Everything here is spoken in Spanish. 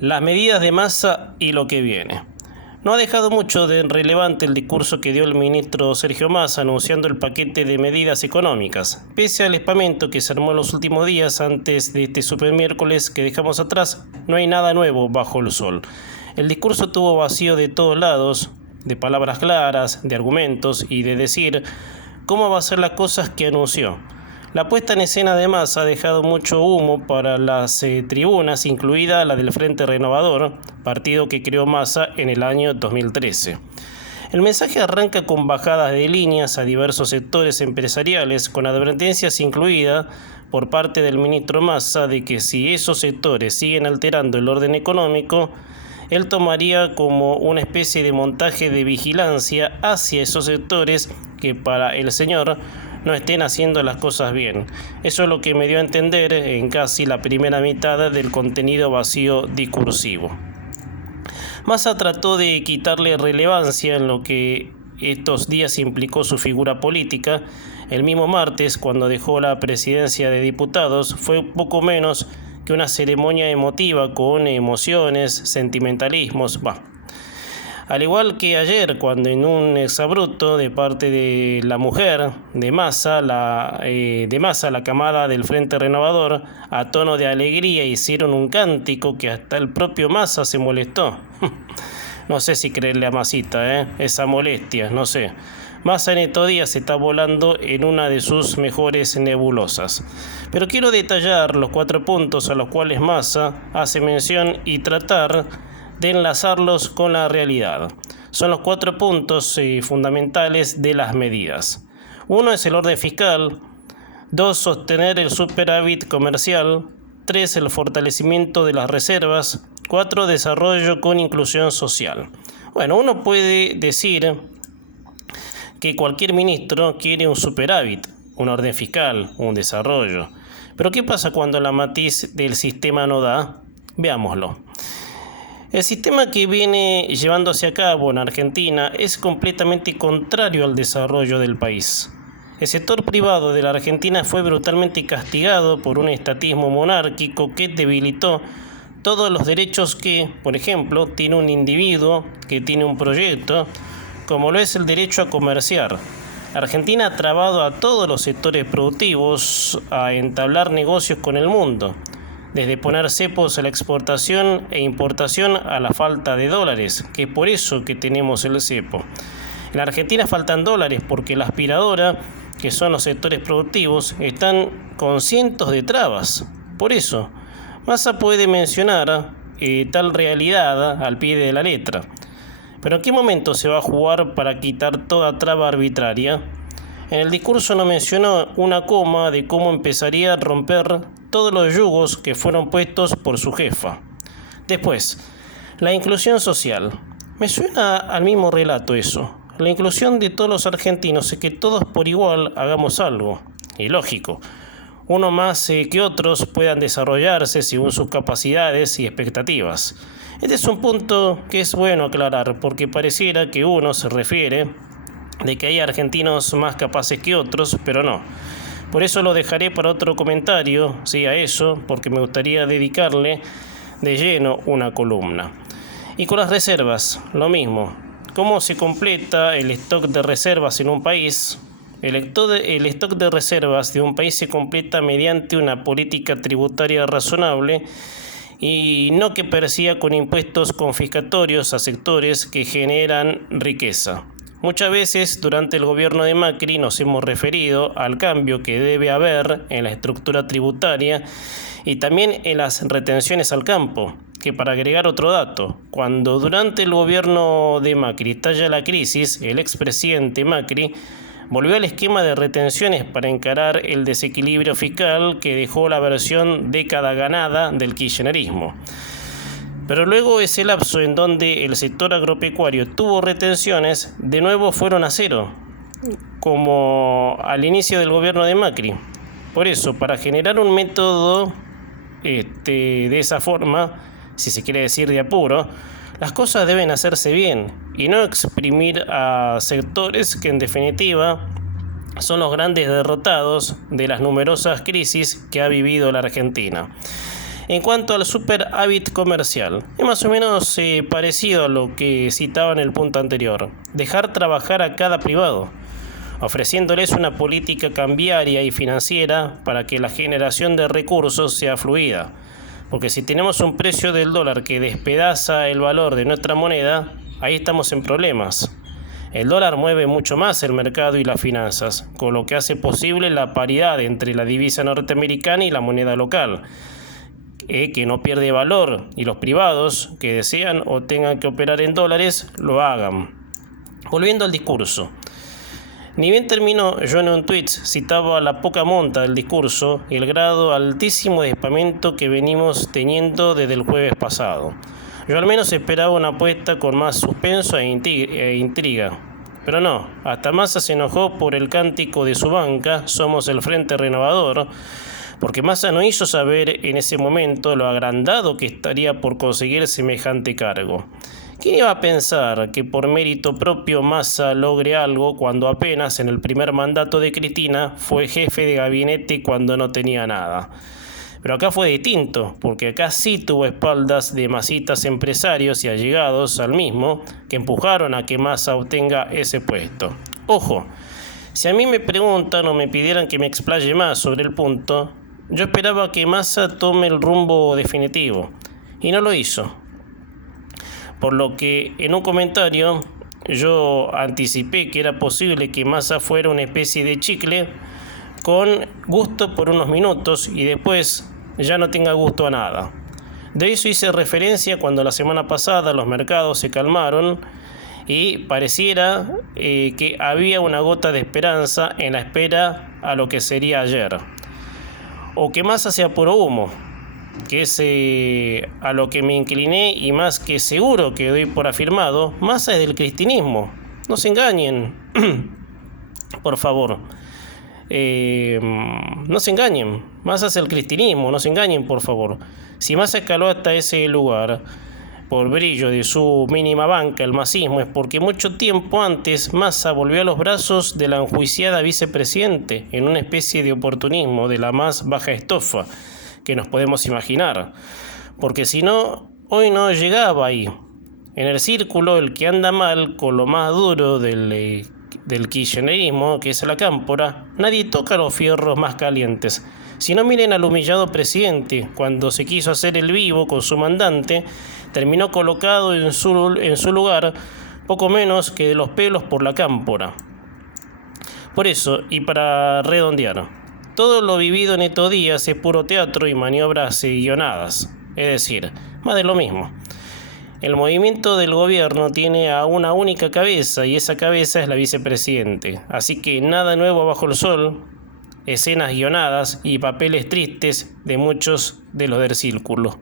Las medidas de Massa y lo que viene. No ha dejado mucho de relevante el discurso que dio el ministro Sergio Massa anunciando el paquete de medidas económicas, pese al espamento que se armó en los últimos días antes de este supermiércoles que dejamos atrás. No hay nada nuevo bajo el sol. El discurso tuvo vacío de todos lados, de palabras claras, de argumentos y de decir cómo va a ser las cosas que anunció. La puesta en escena de Massa ha dejado mucho humo para las tribunas, incluida la del Frente Renovador, partido que creó Massa en el año 2013. El mensaje arranca con bajadas de líneas a diversos sectores empresariales, con advertencias incluidas por parte del ministro Massa de que si esos sectores siguen alterando el orden económico, él tomaría como una especie de montaje de vigilancia hacia esos sectores que para el señor no estén haciendo las cosas bien. Eso es lo que me dio a entender en casi la primera mitad del contenido vacío discursivo. Massa trató de quitarle relevancia en lo que estos días implicó su figura política. El mismo martes, cuando dejó la presidencia de diputados, fue poco menos que una ceremonia emotiva con emociones, sentimentalismos. Al igual que ayer, cuando en un exabrupto de parte de la mujer de Massa, la camada del Frente Renovador, a tono de alegría hicieron un cántico que hasta el propio Massa se molestó. No sé si creerle a Massita, esa molestia, no sé. Massa en estos días se está volando en una de sus mejores nebulosas. Pero quiero detallar los 4 puntos a los cuales Massa hace mención y tratar de enlazarlos con la realidad. Son los 4 puntos fundamentales de las medidas. 1 es el orden fiscal. 2, sostener el superávit comercial. 3, el fortalecimiento de las reservas. 4, desarrollo con inclusión social. Bueno, uno puede decir que cualquier ministro quiere un superávit, un orden fiscal, un desarrollo. Pero ¿qué pasa cuando la matriz del sistema no da? Veámoslo. El sistema que viene llevándose a cabo en Argentina es completamente contrario al desarrollo del país. El sector privado de la Argentina fue brutalmente castigado por un estatismo monárquico que debilitó todos los derechos que, por ejemplo, tiene un individuo que tiene un proyecto, como lo es el derecho a comerciar. Argentina ha trabado a todos los sectores productivos a entablar negocios con el mundo, desde poner cepos a la exportación e importación a la falta de dólares, que es por eso que tenemos el cepo. En la Argentina faltan dólares porque la aspiradora, que son los sectores productivos, están con cientos de trabas. Por eso, Massa puede mencionar tal realidad al pie de la letra. Pero ¿en qué momento se va a jugar para quitar toda traba arbitraria? En el discurso no mencionó una coma de cómo empezaría a romper todos los yugos que fueron puestos por su jefa. Después, la inclusión social. Me suena al mismo relato eso. La inclusión de todos los argentinos es que todos por igual hagamos algo. Y lógico, uno más que otros puedan desarrollarse según sus capacidades y expectativas. Este es un punto que es bueno aclarar porque pareciera que uno se refiere de que hay argentinos más capaces que otros, pero no. Por eso lo dejaré para otro comentario, sí, a eso, porque me gustaría dedicarle de lleno una columna. Y con las reservas, lo mismo. ¿Cómo se completa el stock de reservas en un país? El stock de reservas de un país se completa mediante una política tributaria razonable y no que persiga con impuestos confiscatorios a sectores que generan riqueza. Muchas veces durante el gobierno de Macri nos hemos referido al cambio que debe haber en la estructura tributaria y también en las retenciones al campo, que para agregar otro dato, cuando durante el gobierno de Macri estalla la crisis, el expresidente Macri volvió al esquema de retenciones para encarar el desequilibrio fiscal que dejó la versión década ganada del kirchnerismo. Pero luego ese lapso en donde el sector agropecuario tuvo retenciones, de nuevo fueron a cero, como al inicio del gobierno de Macri. Por eso, para generar un método de esa forma, si se quiere decir de apuro, las cosas deben hacerse bien y no exprimir a sectores que en definitiva son los grandes derrotados de las numerosas crisis que ha vivido la Argentina. En cuanto al superávit comercial, es más o menos parecido a lo que citaba en el punto anterior. Dejar trabajar a cada privado, ofreciéndoles una política cambiaria y financiera para que la generación de recursos sea fluida. Porque si tenemos un precio del dólar que despedaza el valor de nuestra moneda, ahí estamos en problemas. El dólar mueve mucho más el mercado y las finanzas, con lo que hace posible la paridad entre la divisa norteamericana y la moneda local, que no pierde valor, y los privados que desean o tengan que operar en dólares lo hagan. Volviendo al discurso. Ni bien terminó, yo en un tweet citaba la poca monta del discurso y el grado altísimo de despamento que venimos teniendo desde el jueves pasado. Yo al menos esperaba una apuesta con más suspenso e intriga. Pero no, hasta Massa se enojó por el cántico de su banca, Somos el Frente Renovador, porque Massa no hizo saber en ese momento lo agrandado que estaría por conseguir semejante cargo. ¿Quién iba a pensar que por mérito propio Massa logre algo cuando apenas en el primer mandato de Cristina fue jefe de gabinete cuando no tenía nada? Pero acá fue distinto, porque acá sí tuvo espaldas de masitas empresarios y allegados al mismo que empujaron a que Massa obtenga ese puesto. Ojo, si a mí me preguntan o me pidieran que me explaye más sobre el punto, yo esperaba que Massa tome el rumbo definitivo, y no lo hizo. Por lo que en un comentario yo anticipé que era posible que Massa fuera una especie de chicle con gusto por unos minutos y después ya no tenga gusto a nada. De eso hice referencia cuando la semana pasada los mercados se calmaron y pareciera que había una gota de esperanza en la espera a lo que sería ayer. O que Massa sea puro humo, que es a lo que me incliné y más que seguro que doy por afirmado, Massa es del cristinismo. No se engañen, por favor. No se engañen, Massa es el cristianismo, no se engañen por favor. Si Massa escaló hasta ese lugar por brillo de su mínima banca, el masismo, es porque mucho tiempo antes Massa volvió a los brazos de la enjuiciada vicepresidente en una especie de oportunismo de la más baja estofa que nos podemos imaginar, porque si no, hoy no llegaba ahí. En el círculo, el que anda mal con lo más duro del kirchnerismo, que es la cámpora, nadie toca los fierros más calientes. Si no, miren al humillado presidente, cuando se quiso hacer el vivo con su mandante, terminó colocado en su lugar poco menos que de los pelos por la cámpora. Por eso, y para redondear, todo lo vivido en estos días es puro teatro y maniobras y guionadas, es decir, más de lo mismo. El movimiento del gobierno tiene a una única cabeza y esa cabeza es la vicepresidente. Así que nada nuevo bajo el sol, escenas guionadas y papeles tristes de muchos de los del círculo.